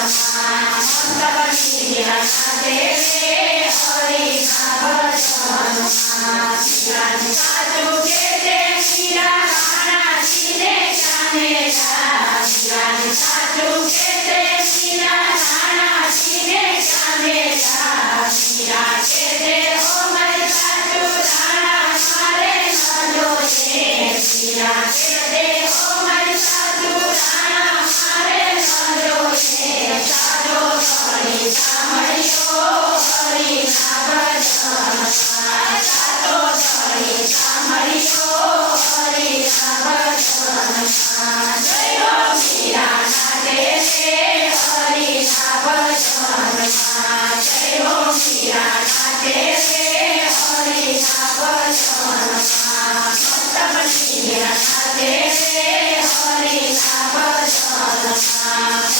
Namaste Namaste us.